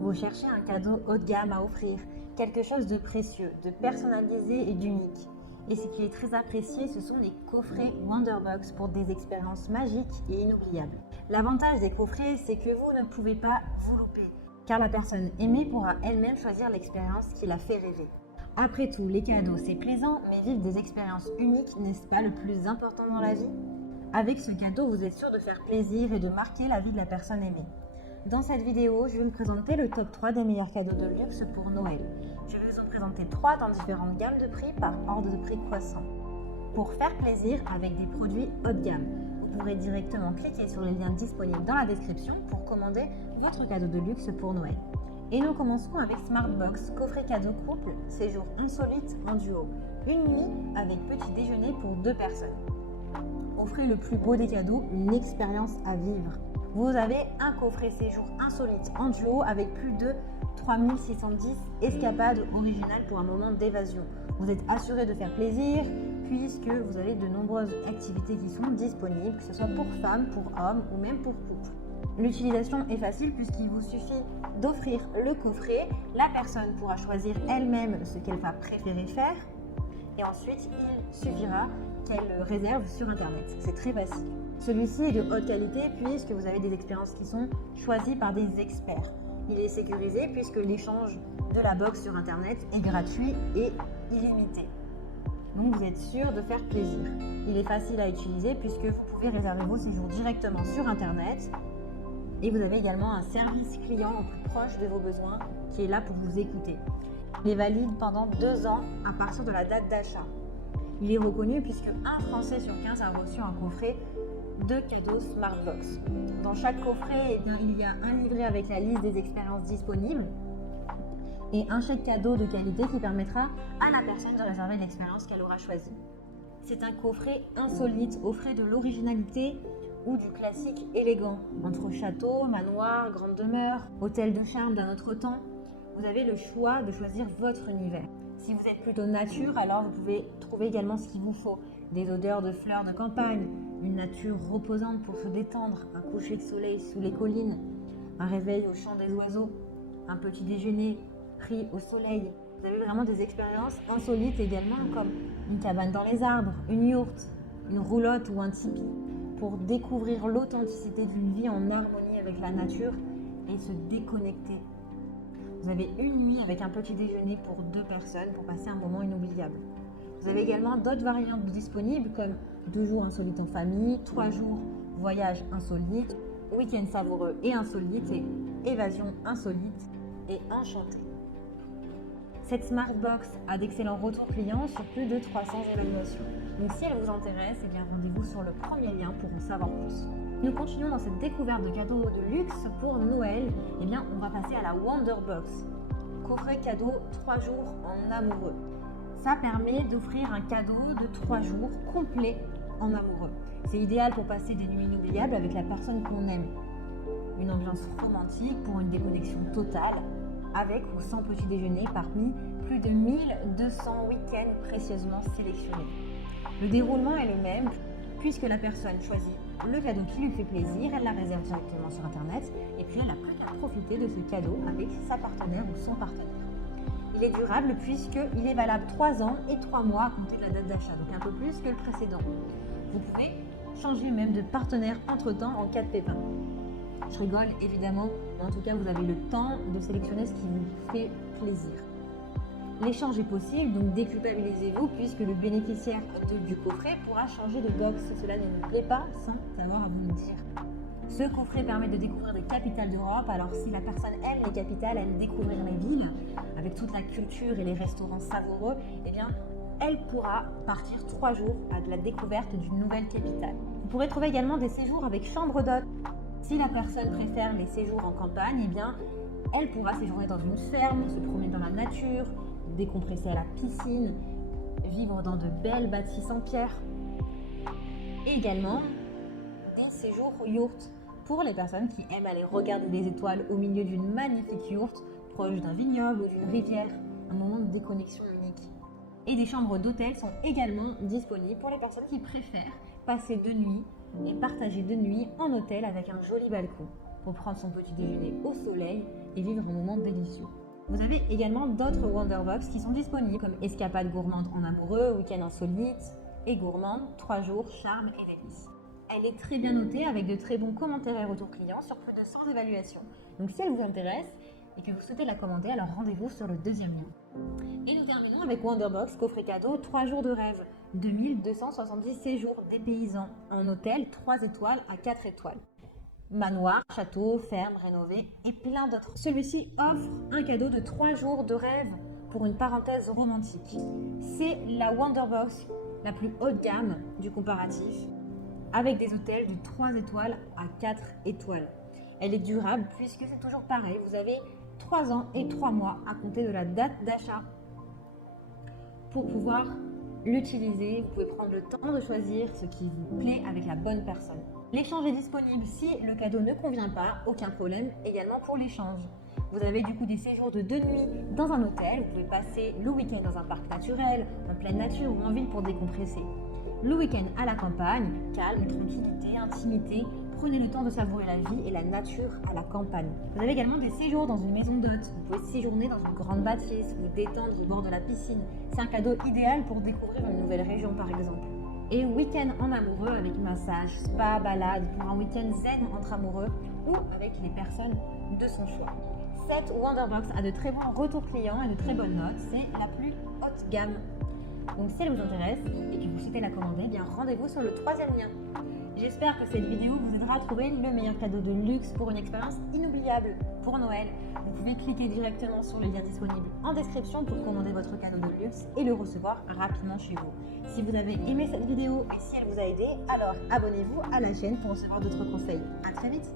Vous cherchez un cadeau haut de gamme à offrir, quelque chose de précieux, de personnalisé et d'unique. Et ce qui est très apprécié, ce sont les coffrets Wonderbox pour des expériences magiques et inoubliables. L'avantage des coffrets, c'est que vous ne pouvez pas vous louper, car la personne aimée pourra elle-même choisir l'expérience qui la fait rêver. Après tout, les cadeaux, c'est plaisant, mais vivre des expériences uniques, n'est-ce pas le plus important dans la vie? Avec ce cadeau, vous êtes sûr de faire plaisir et de marquer la vie de la personne aimée. Dans cette vidéo, je vais vous présenter le top 3 des meilleurs cadeaux de luxe pour Noël. Je vais vous en présenter 3 dans différentes gammes de prix par ordre de prix croissant. Pour faire plaisir avec des produits haut de gamme, vous pourrez directement cliquer sur les liens disponibles dans la description pour commander votre cadeau de luxe pour Noël. Et nous commençons avec Smartbox, coffret cadeau couple, séjour insolite en duo. Une nuit avec petit déjeuner pour 2 personnes. Offrez le plus beau des cadeaux, une expérience à vivre. Vous avez un coffret séjour insolite en duo avec plus de 3610 escapades originales pour un moment d'évasion. Vous êtes assuré de faire plaisir puisque vous avez de nombreuses activités qui sont disponibles, que ce soit pour femmes, pour hommes ou même pour couple. L'utilisation est facile puisqu'il vous suffit d'offrir le coffret. La personne pourra choisir elle-même ce qu'elle va préférer faire et ensuite il suffira qu'elle réserve sur internet. C'est très facile. Celui-ci est de haute qualité puisque vous avez des expériences qui sont choisies par des experts. Il est sécurisé puisque l'échange de la box sur internet est gratuit et illimité. Donc vous êtes sûr de faire plaisir. Il est facile à utiliser puisque vous pouvez réserver vos séjours directement sur internet et vous avez également un service client au plus proche de vos besoins qui est là pour vous écouter. Il est valide pendant 2 ans à partir de la date d'achat. Il est reconnu puisque un Français sur 15 a reçu un coffret de cadeaux Smartbox. Dans chaque coffret, il y a un livret avec la liste des expériences disponibles et un chèque cadeau de qualité qui permettra à la personne de réserver l'expérience qu'elle aura choisie. C'est un coffret insolite, offrez de l'originalité ou du classique élégant. Entre château, manoir, grande demeure, hôtel de charme d'un autre temps, vous avez le choix de choisir votre univers. Si vous êtes plutôt nature, alors vous pouvez trouver également ce qu'il vous faut. Des odeurs de fleurs de campagne, une nature reposante pour se détendre, un coucher de soleil sous les collines, un réveil au chant des oiseaux, un petit déjeuner pris au soleil. Vous avez vraiment des expériences insolites également comme une cabane dans les arbres, une yourte, une roulotte ou un tipi pour découvrir l'authenticité d'une vie en harmonie avec la nature et se déconnecter. Vous avez une nuit avec un petit déjeuner pour 2 personnes pour passer un moment inoubliable. Vous avez également d'autres variantes disponibles comme 2 jours insolites en famille, 3 jours voyage insolite, week-end savoureux et insolite et évasion insolite et enchantée. Cette Smartbox a d'excellents retours clients sur plus de 300 évaluations. Donc si elle vous intéresse, eh bien rendez-vous sur le premier lien pour en savoir plus. Nous continuons dans cette découverte de cadeaux de luxe pour Noël. Eh bien, on va passer à la Wonderbox. Coffret cadeau 3 jours en amoureux. Ça permet d'offrir un cadeau de 3 jours complet en amoureux. C'est idéal pour passer des nuits inoubliables avec la personne qu'on aime. Une ambiance romantique pour une déconnexion totale, avec ou sans petit déjeuner parmi plus de 1200 week-ends précieusement sélectionnés. Le déroulement est le même puisque la personne choisit le cadeau qui lui fait plaisir, elle la réserve directement sur internet et puis elle n'a plus qu'à profiter de ce cadeau avec sa partenaire ou son partenaire. Il est durable puisqu'il est valable 3 ans et 3 mois à compter de la date d'achat, donc un peu plus que le précédent. Vous pouvez changer même de partenaire entre-temps en cas de pépin. Je rigole évidemment, mais en tout cas vous avez le temps de sélectionner ce qui vous fait plaisir. L'échange est possible, donc déculpabilisez-vous puisque le bénéficiaire du coffret pourra changer de box si cela ne lui plaît pas sans avoir à vous le dire. Ce coffret permet de découvrir des capitales d'Europe, alors si la personne aime les capitales, aime découvrir les villes, avec toute la culture et les restaurants savoureux, eh bien, elle pourra partir 3 jours à de la découverte d'une nouvelle capitale. Vous pourrez trouver également des séjours avec chambre d'hôte. Si la personne préfère les séjours en campagne, eh bien, elle pourra séjourner dans une ferme, se promener dans la nature, décompresser à la piscine, vivre dans de belles bâtisses en pierre. Et également, des séjours yourtes pour les personnes qui aiment aller regarder les étoiles au milieu d'une magnifique yourte, proche d'un vignoble ou d'une rivière, un moment de déconnexion unique. Et des chambres d'hôtel sont également disponibles pour les personnes qui préfèrent passer 2 nuits et partager 2 nuits en hôtel avec un joli balcon. pour prendre son petit déjeuner au soleil et vivre un moment délicieux. Vous avez également d'autres Wonderbox qui sont disponibles comme Escapade gourmande en amoureux, Week-end insolite et gourmande, 3 jours, charme et délices. Elle est très bien notée avec de très bons commentaires et retours clients sur plus de 100 évaluations. Donc si elle vous intéresse et que vous souhaitez la commander, alors rendez-vous sur le deuxième lien. Et nous terminons avec Wonderbox coffret cadeau 3 jours de rêve, 2270 séjours dépaysants en hôtel 3 étoiles à 4 étoiles. Manoir, château, ferme, rénové et plein d'autres. Celui-ci offre un cadeau de 3 jours de rêve pour une parenthèse romantique. C'est la Wonderbox la plus haut de gamme du comparatif, avec des hôtels de 3 étoiles à 4 étoiles. Elle est durable puisque c'est toujours pareil, vous avez 3 ans et 3 mois à compter de la date d'achat pour pouvoir l'utiliser. Vous pouvez prendre le temps de choisir ce qui vous plaît avec la bonne personne. L'échange est disponible si le cadeau ne convient pas, aucun problème également pour l'échange. Vous avez du coup des séjours de 2 nuits dans un hôtel, vous pouvez passer le week-end dans un parc naturel, en pleine nature ou en ville pour décompresser. Le week-end à la campagne, calme, tranquillité, intimité, prenez le temps de savourer la vie et la nature à la campagne. Vous avez également des séjours dans une maison d'hôtes, vous pouvez séjourner dans une grande bâtisse, vous détendre au bord de la piscine. C'est un cadeau idéal pour découvrir une nouvelle région par exemple. Et week-end en amoureux avec massage, spa, balade, pour un week-end zen entre amoureux ou avec les personnes de son choix. Cette Wonderbox a de très bons retours clients et de très bonnes notes, c'est la plus haute gamme. Donc si elle vous intéresse et que vous souhaitez la commander, bien rendez-vous sur le 3e lien. J'espère que cette vidéo vous aidera à trouver le meilleur cadeau de luxe pour une expérience inoubliable pour Noël. Vous pouvez cliquer directement sur le lien disponible en description pour commander votre cadeau de luxe et le recevoir rapidement chez vous. Si vous avez aimé cette vidéo et si elle vous a aidé, alors abonnez-vous à la chaîne pour recevoir d'autres conseils. À très vite!